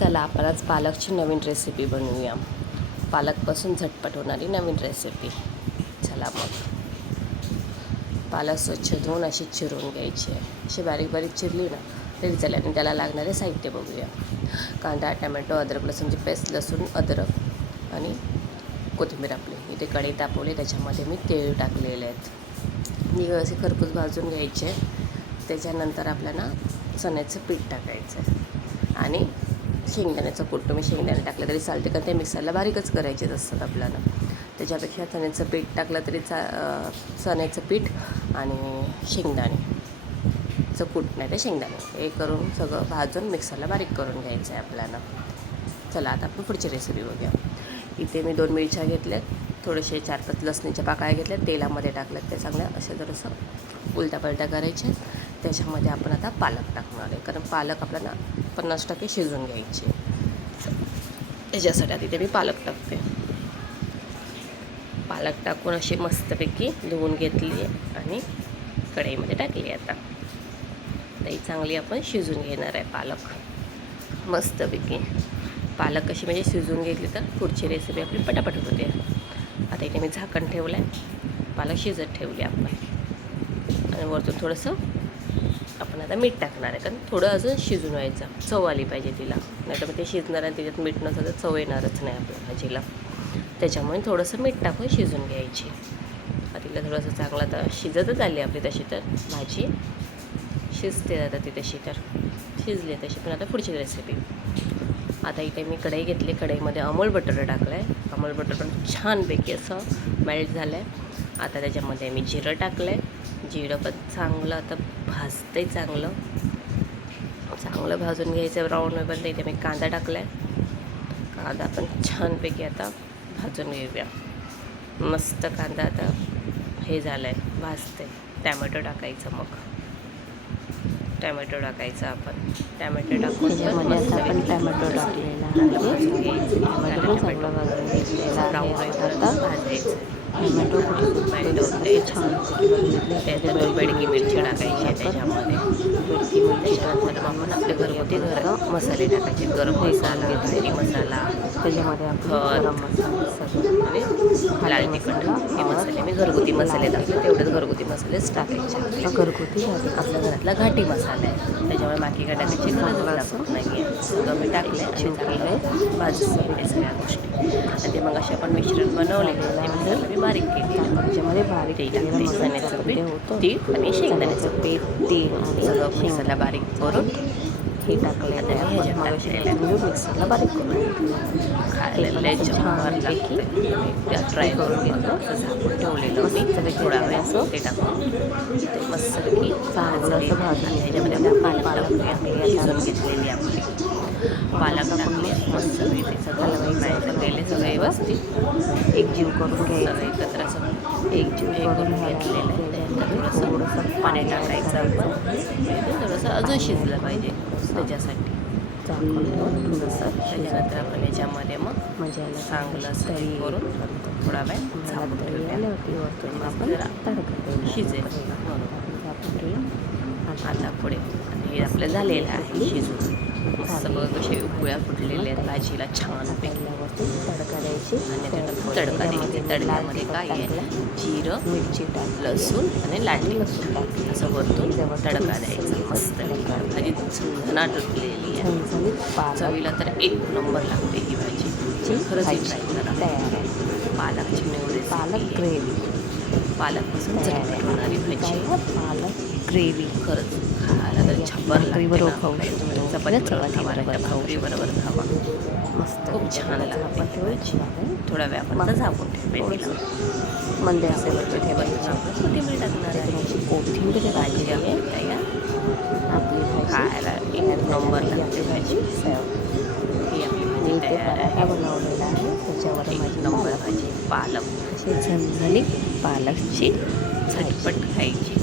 चला आपण आज पालकची नवीन रेसिपी बनवूया. पालकपासून झटपट होणारी नवीन रेसिपी. चला मग पालक स्वच्छ धुवून अशी चिरून घ्यायची आहे. अशी बारीक बारीक चिरली ना तरी चालेल. आणि त्याला लागणारे साहित्य बघूया. कांदा, टमॅटो, अद्रक लसूणची पेस्ट, लसूण, अद्रक आणि कोथिंबीर. आपली इथे कढई तापवली, त्याच्यामध्ये मी तेल टाकलेले आहेत. ही असे खरपूस भाजून घ्यायचे. त्याच्यानंतर आपल्याला चण्याचं पीठ टाकायचं आहे आणि शेंगदाण्याचं कूट. तुम्ही शेंगदाणे टाकलं तरी चालते, कारण ते मिक्सरला बारीकच करायचेच असतात आपल्याला. त्याच्यापेक्षा चण्याचं पीठ टाकलं तरी चण्याचं पीठ आणि शेंगदाणेचं कूट नाही तर शेंगदाणे हे करून सगळं भाजून मिक्सरला बारीक करून घ्यायचं आहे आपल्याला. चला आता आपण पुढची रेसिपी बघूया. इथे मी 2 मिरच्या घेतल्यात, थोडेसे 4-5 लसणीच्या पाकळ्या घेतल्यात, तेलामध्ये टाकल्यात. ते चांगल्या अशा जरासं उलटापलटा करायचे. त्याच्यामध्ये आपण आता पालक टाकणार आहे, कारण पालक आपल्याला 50% शिजवून घ्यायचे. त्याच्यासाठी आता इथे मी पालक टाकते. पालक टाकून अशी मस्तपैकी धुवून घेतली आणि कढईमध्ये टाकली. आता ही चांगली आपण शिजवून घेणार आहे पालक मस्तपैकी. पालक कशी म्हणजे शिजवून घेतली तर पुढची रेसिपी आपली पटापट होते. आता इथे मी झाकण ठेवलं आहे, पालक शिजत ठेवली आपण. आणि वरतून थोडंसं आपण आता मीठ टाकणार आहे, कारण थोडं अजून शिजून व्हायचं, चव आली पाहिजे तिला. नाही तर मग ते शिजणार आणि त्याच्यात मीठ नसलं तर चव येणारच नाही आपल्या भाजीला. त्याच्यामुळे थोडंसं मीठ टाकून शिजून घ्यायची. तिला थोडंसं चांगलं आता शिजतच आली आपली तशी तर भाजी शिजते. आता ती तशी तर शिजली तशी. पण आता पुढची रेसिपी. आता इथे मी कढई घेतली, कढईमध्ये अमूल बटर टाकलं आहे. अमूल बटर पण छानपैकी असं मेल्ट झालं आहे. आता त्याच्यामध्ये मी जिरं टाकलं आहे. जिरं पण चांगलं आता भाजते, चांगलं भाजून घ्यायचं ब्राऊन होईपर्यंत. इथे मी कांदा टाकला आहे. कांदा पण छानपैकी आता भाजून घेऊया. मस्त कांदा आता हे झालं आहे, भाजते. टॅमॅटो टाकायचं. मग टॅमॅटो टाकायचं आपण. टॅमॅटो टाकून आपण टॅमॅटो टाकलेला आहे. टॅमॅटो भाजून घ्यायचं, ब्राऊन होईपर्यंत भाजायचं. टॅमॅटो त्याच्यात बेडकी मिरची टाकायची आहे त्याच्यामध्ये. त्याच्यानंतर आपण आपले घरगुती मसाले टाकायचे. गरम मसाला, घाटी मसाला, त्याच्यामध्ये गरम मसाला आणि लाल तिखट हे मसाले मी घरगुती मसाले टाकले. तेवढेच घरगुती मसालेच टाकायचे. घरगुती आपल्या घरातला घाटी मसाला आहे, त्याच्यामुळे बाकी काय टाकायची गरज लागत नाही आहे. सगळं मी टाकले आणि चांगलं भाजून घेतले सगळ्या गोष्टी. आणि ते मग असे आपण मिश्रण बनवलेलं आहे, मी बारीक केली. त्याच्यामध्ये बारीक टाकते चण्याचं पीठ, तीळ आणि शेंगदाण्याचं पीठ, तेल आणि सगळं मिक्सरला बारीक करून हे टाकलेलं आहे. मिक्सरला बारीक करून खायला लय छानपैकी ट्राय करून घेतलं. झाकून ठेवलेलं मी थोडा वेळ असं ते टाकून ते मस्तपैकी चांगलं असं भाजून. ह्याच्यामध्ये पालक शिजवून घेतलेली आपली पालक टाकली. मस्तपैकी ते सगळं मॅरिनेट केले, सगळं व्यवस्थित एकजीव करून घ्यायचं. एकत्र असं एकजीव करून घेतलेलं आहे. त्यानंतर थोडंसं पाणी टाकायचं आपण. थोडंसं अजून शिजलं पाहिजे त्याच्यासाठी थोडंसं. त्याच्यानंतर आपण याच्यामध्ये मग म्हणजे चांगलं असं करून थोडा वेळ झाकून ठेवूया. आपण जरा शिजेल म्हणून. आता पुढे हे आपलं झालेलं आहे शिजून. मस्त बघ कसे उकळ्या फुटलेल्या आहेत भाजीला छानपैकी. तडका द्यायची आणि त्याच्यात तडका द्यायची. तडक्यामध्ये काय आहे, जिरं, मिरची लसूण आणि लाल तिखट असं वरतून तडका द्यायचा. मस्त भाजी झणझणाट उठलेली आहे. चवीला तर 1 नंबर लागते ही भाजी. खरंच ट्राय करा. तयार आहे पालकची निवडे पालक ग्रेव्ही. पालकपासून झटपट होणारी भाजी. पालक ग्रेव्ही खरंच खायला तर छप्पर बरोबर खाऊ शकतो. भाकरी बरोबर खावा. मस्त खूप छान लागते भाजी. थोडा वेळ आपण झाकून ठेवायची. मंद असेल ठेवायची. कोथिंबीर टाकणार आहे. कोथिंबीर भाजी आपली तयार. आपली खायला 1 नंबर लागते भाजी. ही आपली भाजी तयार आहे. बनवलेला आहे. त्याच्यावर 1 नंबर भाजी. पालक अशी झणझणीत पालकची झटपट खायची.